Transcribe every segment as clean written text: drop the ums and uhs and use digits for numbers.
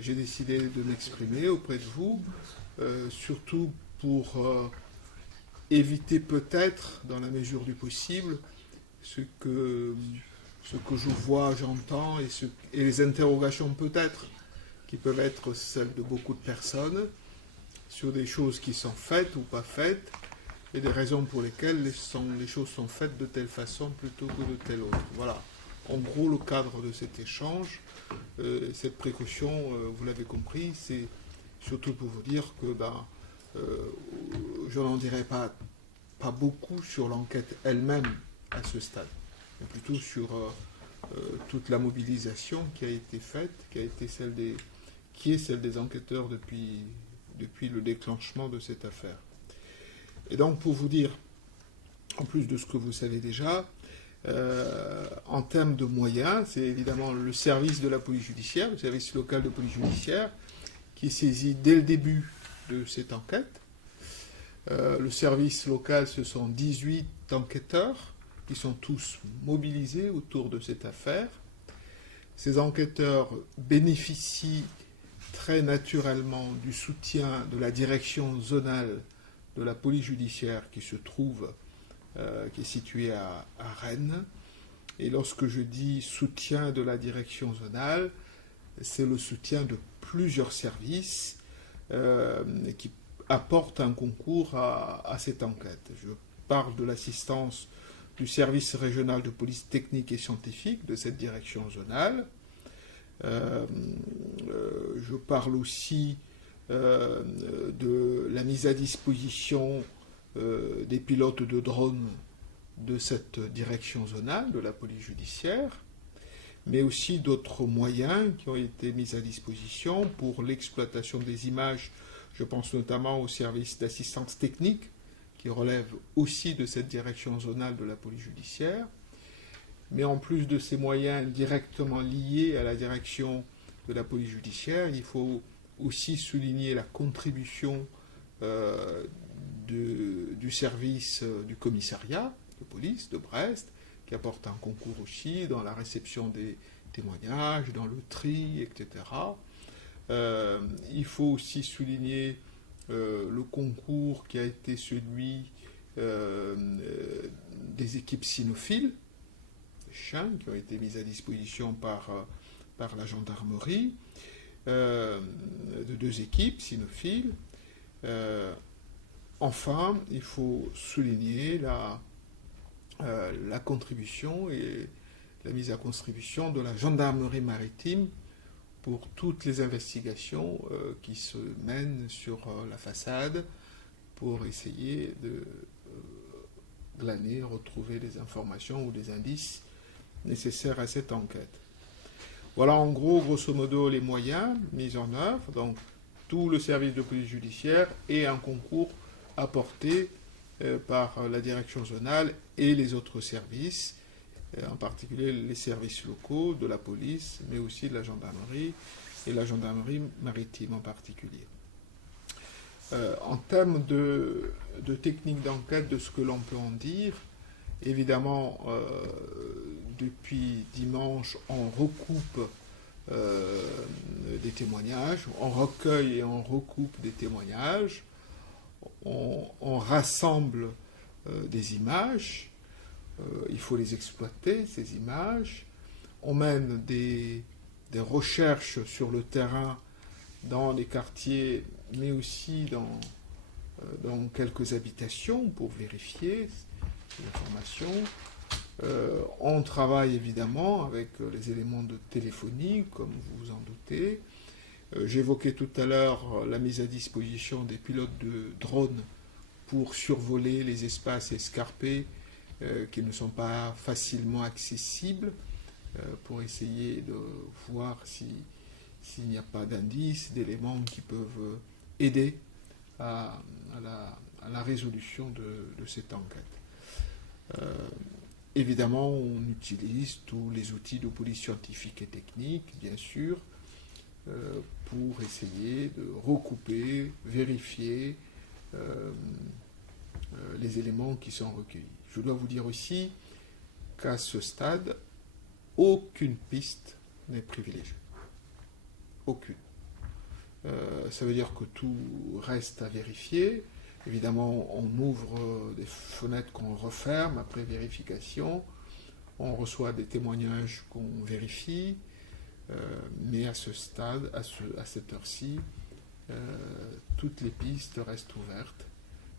j'ai décidé de m'exprimer auprès de vous, surtout pour éviter peut-être, dans la mesure du possible, ce que, ce que je vois, j'entends, et les interrogations peut-être qui peuvent être celles de beaucoup de personnes sur des choses qui sont faites ou pas faites, et des raisons pour lesquelles les choses sont faites de telle façon plutôt que de telle autre. Voilà. En gros, le cadre de cet échange, cette précaution, vous l'avez compris, c'est surtout pour vous dire que je n'en dirai pas beaucoup sur l'enquête elle-même à ce stade, mais plutôt sur toute la mobilisation qui a été faite, qui est celle des enquêteurs depuis le déclenchement de cette affaire. Et donc, pour vous dire, en plus de ce que vous savez déjà, en termes de moyens, c'est évidemment le service de la police judiciaire, le service local de police judiciaire, qui est saisi dès le début de cette enquête. Le service local, ce sont 18 enquêteurs qui sont tous mobilisés autour de cette affaire. Ces enquêteurs bénéficient très naturellement du soutien de la direction zonale de la police judiciaire qui se trouve, qui est située à Rennes. Et lorsque je dis soutien de la direction zonale, c'est le soutien de plusieurs services qui apportent un concours à cette enquête. Je parle de l'assistance du service régional de police technique et scientifique de cette direction zonale. Je parle aussi de la mise à disposition des pilotes de drones de cette direction zonale de la police judiciaire, mais aussi d'autres moyens qui ont été mis à disposition pour l'exploitation des images. Je pense notamment au service d'assistance technique qui relève aussi de cette direction zonale de la police judiciaire. Mais en plus de ces moyens directement liés à la direction de la police judiciaire, il faut aussi souligner la contribution du service du commissariat de police de Brest, qui apporte un concours aussi dans la réception des témoignages, dans le tri, etc. Il faut aussi souligner le concours qui a été celui des équipes cynophiles, chiens qui ont été mis à disposition par la gendarmerie, de 2 équipes cynophiles. Enfin, il faut souligner la contribution et la mise à contribution de la gendarmerie maritime pour toutes les investigations qui se mènent sur la façade pour essayer de glaner, retrouver des informations ou des indices nécessaires à cette enquête. Voilà en gros, grosso modo, les moyens mis en œuvre. Donc, tout le service de police judiciaire et un concours apporté par la direction zonale et les autres services, en particulier les services locaux de la police, mais aussi de la gendarmerie et la gendarmerie maritime en particulier. En termes de technique d'enquête, de ce que l'on peut en dire, évidemment, depuis dimanche, on recoupe des témoignages, on recueille et on recoupe des témoignages, on rassemble des images, il faut les exploiter, ces images, on mène des recherches sur le terrain dans les quartiers, mais aussi dans quelques habitations pour vérifier l'information. On travaille évidemment avec les éléments de téléphonie, comme vous vous en doutez. J'évoquais tout à l'heure la mise à disposition des pilotes de drones pour survoler les espaces escarpés qui ne sont pas facilement accessibles, pour essayer de voir s'il n'y a pas d'indices, d'éléments qui peuvent aider à la résolution de cette enquête. Évidemment, on utilise tous les outils de police scientifique et technique, bien sûr, pour essayer de recouper, vérifier les éléments qui sont recueillis. Je dois vous dire aussi qu'à ce stade, aucune piste n'est privilégiée. aucune. Ça veut dire que tout reste à vérifier. Évidemment, on ouvre des fenêtres qu'on referme après vérification. On reçoit des témoignages qu'on vérifie. Mais à ce stade, à cette heure-ci, toutes les pistes restent ouvertes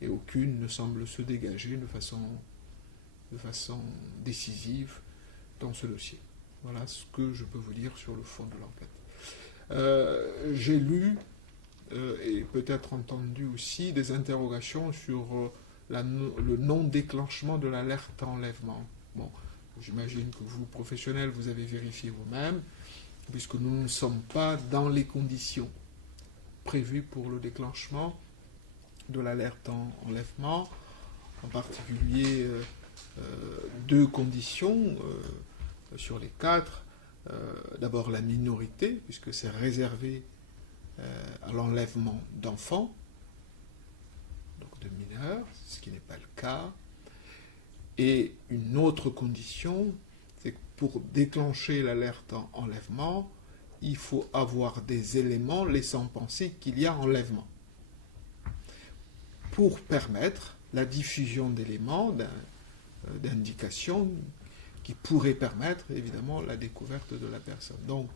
et aucune ne semble se dégager de façon décisive dans ce dossier. Voilà ce que je peux vous dire sur le fond de l'enquête. J'ai lu et peut-être entendu aussi des interrogations sur le non-déclenchement de l'alerte enlèvement. Bon, j'imagine que vous, professionnels, vous avez vérifié vous-même, puisque nous ne sommes pas dans les conditions prévues pour le déclenchement de l'alerte enlèvement, en particulier deux conditions sur les quatre. D'abord la minorité, puisque c'est réservé à l'enlèvement d'enfants, donc de mineurs, ce qui n'est pas le cas. Et une autre condition, c'est que pour déclencher l'alerte enlèvement, il faut avoir des éléments laissant penser qu'il y a enlèvement, pour permettre la diffusion d'éléments, d'indications qui pourraient permettre évidemment la découverte de la personne. Donc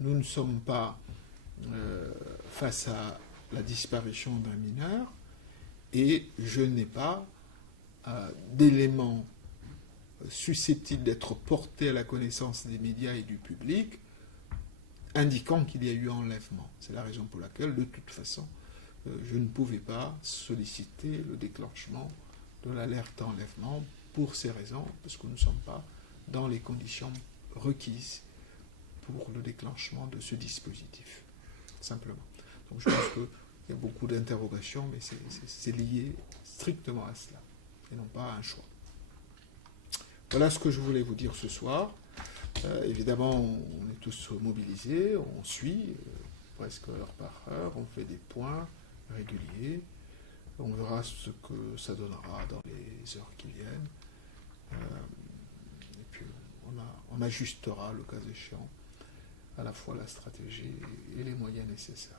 nous ne sommes pas face à la disparition d'un mineur et je n'ai pas d'éléments susceptibles d'être portés à la connaissance des médias et du public indiquant qu'il y a eu enlèvement. C'est la raison pour laquelle, de toute façon, je ne pouvais pas solliciter le déclenchement de l'alerte enlèvement pour ces raisons, parce que nous ne sommes pas dans les conditions requises pour le déclenchement de ce dispositif, simplement. Donc je pense qu'il y a beaucoup d'interrogations, mais c'est lié strictement à cela, et non pas à un choix. Voilà ce que je voulais vous dire ce soir. Évidemment, on est tous mobilisés, on suit presque heure par heure, on fait des points réguliers, on verra ce que ça donnera dans les heures qui viennent, et puis on ajustera, le cas échéant, à la fois la stratégie et les moyens nécessaires.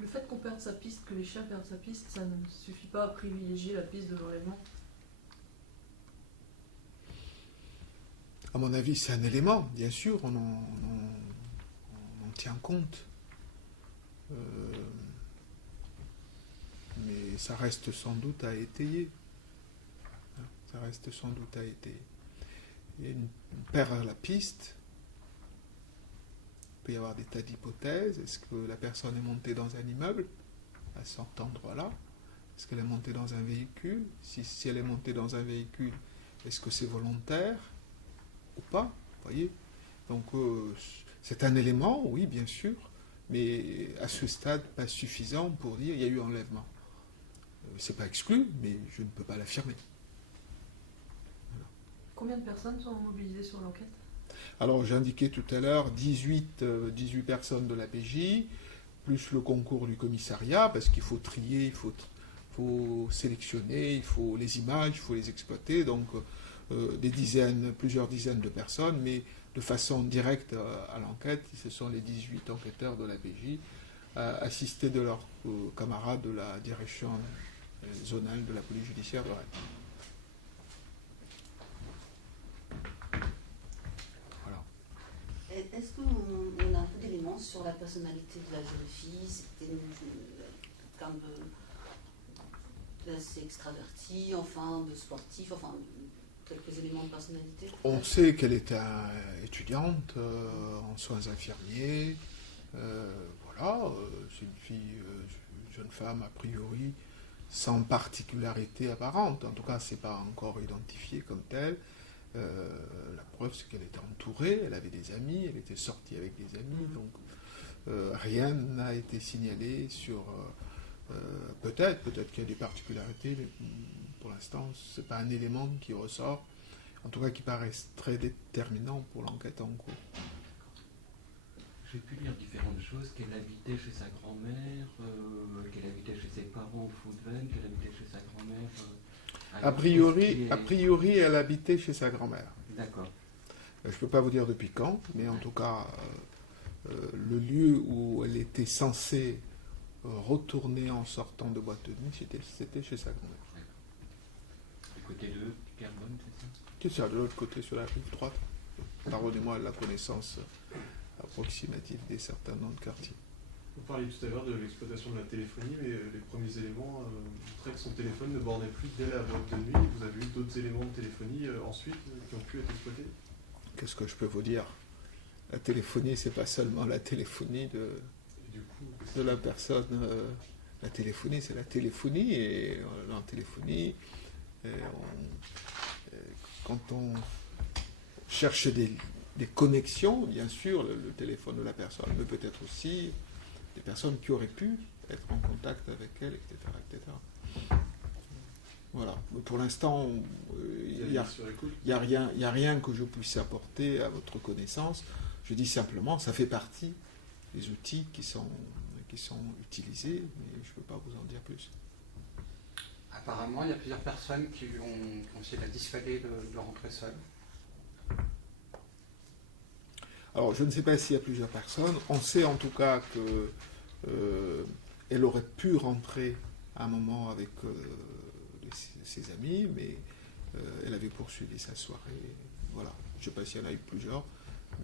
Le fait qu'on perde sa piste, que les chiens perdent sa piste, ça ne suffit pas à privilégier la piste de l'enlèvement? À mon avis, c'est un élément, bien sûr, on en tient compte. Mais ça reste sans doute à étayer. Ça reste sans doute à étayer. On perd la piste. Il peut y avoir des tas d'hypothèses. Est-ce que la personne est montée dans un immeuble à cet endroit-là? Est-ce qu'elle est montée dans un véhicule? Si elle est montée dans un véhicule, est-ce que c'est volontaire ou pas? Vous voyez? Donc c'est un élément, oui, bien sûr, mais à ce stade, pas suffisant pour dire qu'il y a eu enlèvement. C'est pas exclu, mais je ne peux pas l'affirmer. Voilà. Combien de personnes sont mobilisées sur l'enquête? Alors, j'ai indiqué tout à l'heure 18 personnes de la PJ, plus le concours du commissariat, parce qu'il faut trier, il faut sélectionner, il faut les images, il faut les exploiter, donc plusieurs dizaines de personnes, mais de façon directe à l'enquête, ce sont les 18 enquêteurs de la PJ, assistés de leurs camarades de la direction zonale de la police judiciaire de Rennes. Voilà. Est-ce qu'on a un peu d'éléments sur la personnalité de la jeune fille? C'était quelqu'un d'assez extraverti, enfin de sportif, enfin quelques éléments de personnalité? On sait qu'elle était étudiante en soins infirmiers. Voilà, c'est une fille, une jeune femme a priori sans particularité apparente. En tout cas, c'est pas encore identifié comme telle. La preuve, c'est qu'elle était entourée, elle avait des amis, elle était sortie avec des amis, donc rien n'a été signalé sur... peut-être qu'il y a des particularités, mais pour l'instant, c'est pas un élément qui ressort, en tout cas qui paraît très déterminant pour l'enquête en cours. J'ai pu lire différentes choses, qu'elle habitait chez sa grand-mère, qu'elle habitait chez ses parents au Faux-de-Veynes, qu'elle habitait chez sa grand-mère... A priori, elle habitait chez sa grand-mère. D'accord. Je ne peux pas vous dire depuis quand, mais en tout cas, le lieu où elle était censée retourner en sortant de boîte de nuit, c'était chez sa grand-mère. Du côté de Carbone, c'est ça? C'est ça, de l'autre côté, sur la rive droite. Pardonnez-moi la connaissance approximative des certains noms de quartiers. Vous parliez tout à l'heure de l'exploitation de la téléphonie, mais les premiers éléments montraient que son téléphone ne bornait plus dès la boîte de nuit. Vous avez eu d'autres éléments de téléphonie ensuite qui ont pu être exploités? Qu'est-ce que je peux vous dire? La téléphonie, c'est pas seulement la téléphonie de la personne. La téléphonie, c'est la téléphonie. Et en téléphonie, quand on cherche des connexions, bien sûr, le téléphone de la personne, mais peut-être aussi des personnes qui auraient pu être en contact avec elle, etc. etc. Voilà. Mais pour l'instant, il n'y a rien que je puisse apporter à votre connaissance. Je dis simplement, ça fait partie des outils qui sont utilisés, mais je ne peux pas vous en dire plus. Apparemment, il y a plusieurs personnes qui ont essayé de la dissuader de rentrer seule. Alors, je ne sais pas s'il y a plusieurs personnes. On sait en tout cas qu'elle aurait pu rentrer à un moment avec ses amis, mais elle avait poursuivi sa soirée. Voilà. Je ne sais pas s'il y en a eu plusieurs,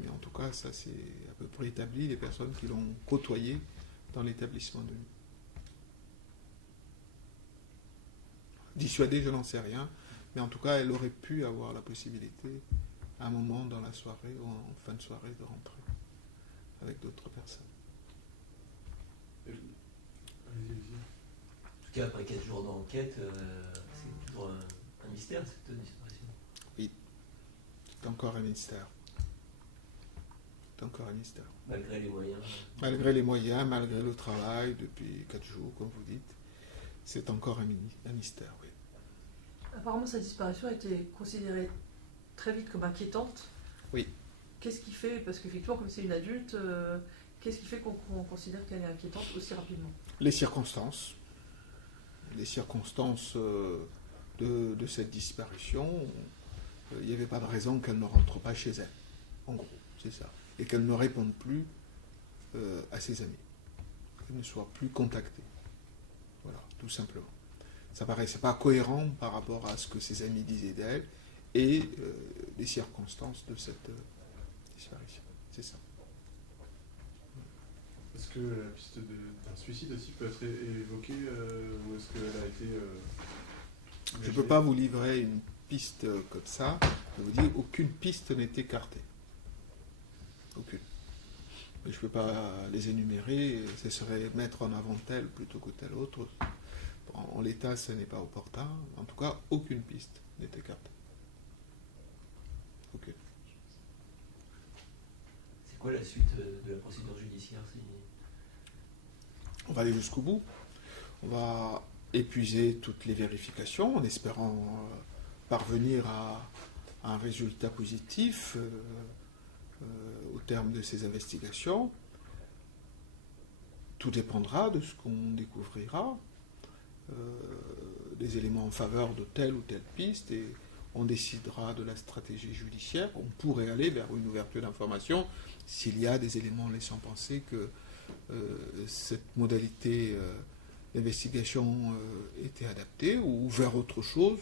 mais en tout cas, ça c'est à peu près établi, les personnes qui l'ont côtoyée dans l'établissement de nuit. Dissuadée, je n'en sais rien, mais en tout cas, elle aurait pu avoir la possibilité, à un moment dans la soirée ou en fin de soirée, de rentrer avec d'autres personnes. Allez-y. En tout cas, après 4 jours d'enquête, c'est toujours un mystère, cette disparition. Oui, c'est encore un mystère. C'est encore un mystère. Malgré les moyens. Malgré les moyens, malgré le travail, depuis 4 jours, comme vous dites, c'est encore un mystère, oui. Apparemment, sa disparition a été considérée très vite comme inquiétante. Oui. Qu'est-ce qui fait, parce qu'effectivement, comme c'est une adulte, qu'est-ce qui fait qu'on considère qu'elle est inquiétante aussi rapidement? Les circonstances. Les circonstances de cette disparition, il n'y avait pas de raison qu'elle ne rentre pas chez elle. En gros, c'est ça. Et qu'elle ne réponde plus à ses amis. Qu'elle ne soit plus contactée. Voilà, tout simplement. Ça paraissait pas cohérent par rapport à ce que ses amis disaient d'elle et les circonstances de cette disparition. C'est ça. Est-ce que la piste d'un suicide aussi peut être évoquée ou est-ce qu'elle a été... Je ne peux pas vous livrer une piste comme ça. Je vous dis, aucune piste n'est écartée. Aucune. Mais je ne peux pas les énumérer. Ce serait mettre en avant telle plutôt que telle autre. En l'état, ce n'est pas opportun. En tout cas, aucune piste n'est écartée. Aucune. C'est quoi la suite de la procédure judiciaire? On va aller jusqu'au bout. On va épuiser toutes les vérifications en espérant parvenir à un résultat positif au terme de ces investigations. Tout dépendra de ce qu'on découvrira, des éléments en faveur de telle ou telle piste, et on décidera de la stratégie judiciaire. On pourrait aller vers une ouverture d'information s'il y a des éléments laissant penser que cette modalité d'investigation était adaptée, ou vers autre chose,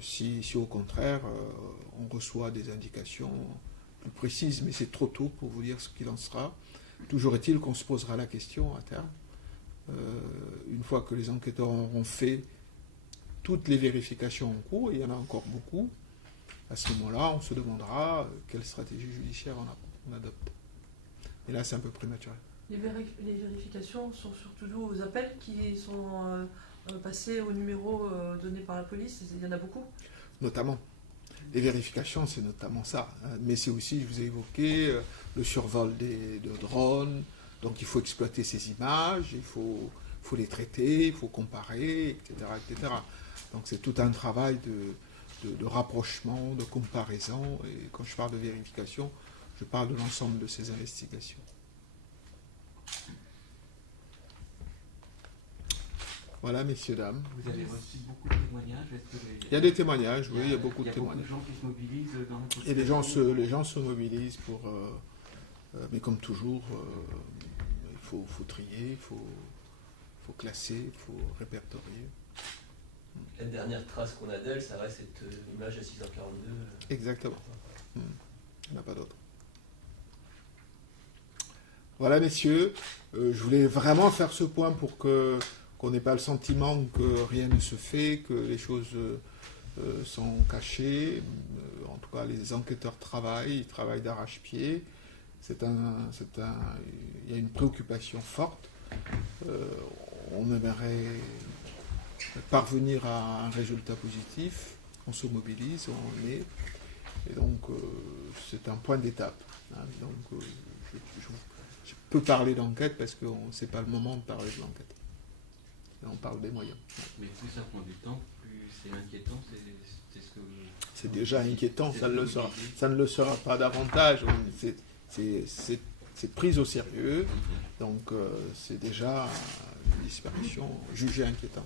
si au contraire on reçoit des indications plus précises, mais c'est trop tôt pour vous dire ce qu'il en sera. Toujours est-il qu'on se posera la question à terme, une fois que les enquêteurs auront fait toutes les vérifications en cours, et il y en a encore beaucoup, à ce moment-là, on se demandera quelle stratégie judiciaire on adopte. Et là, c'est un peu prématuré. Les vérifications sont surtout dues aux appels qui sont passés au numéro donné par la police. Il y en a beaucoup. Notamment. Les vérifications, c'est notamment ça. Mais c'est aussi, je vous ai évoqué, le survol de drones. Donc il faut exploiter ces images, il faut les traiter, il faut comparer, etc. etc. Donc c'est tout un travail de rapprochement, de comparaison. Et quand je parle de vérification, je parle de l'ensemble de ces investigations. Voilà, messieurs, dames. Vous avez reçu beaucoup de témoignages? Il y a des témoignages, oui, il y a beaucoup de témoignages. Il y a beaucoup de gens qui se mobilisent dans le procès. Et les gens se mobilisent Mais comme toujours, il faut trier, il faut classer, il faut répertorier. La dernière trace qu'on a d'elle, ça reste cette image à 6h42. Exactement. Il n'y en a pas d'autre. Voilà, messieurs, je voulais vraiment faire ce point pour qu'on n'ait pas le sentiment que rien ne se fait, que les choses sont cachées. En tout cas, les enquêteurs travaillent, ils travaillent d'arrache-pied. Il y a une préoccupation forte. On aimerait parvenir à un résultat positif. On se mobilise, on est. Et donc, c'est un point d'étape. Hein. Donc, je peux parler d'enquête parce que ce n'est pas le moment de parler de l'enquête. On parle des moyens. Mais plus ça prend du temps, plus c'est inquiétant, c'est ce que... C'est déjà inquiétant, ça ne le sera pas davantage. C'est pris au sérieux, donc c'est déjà une disparition jugée inquiétante.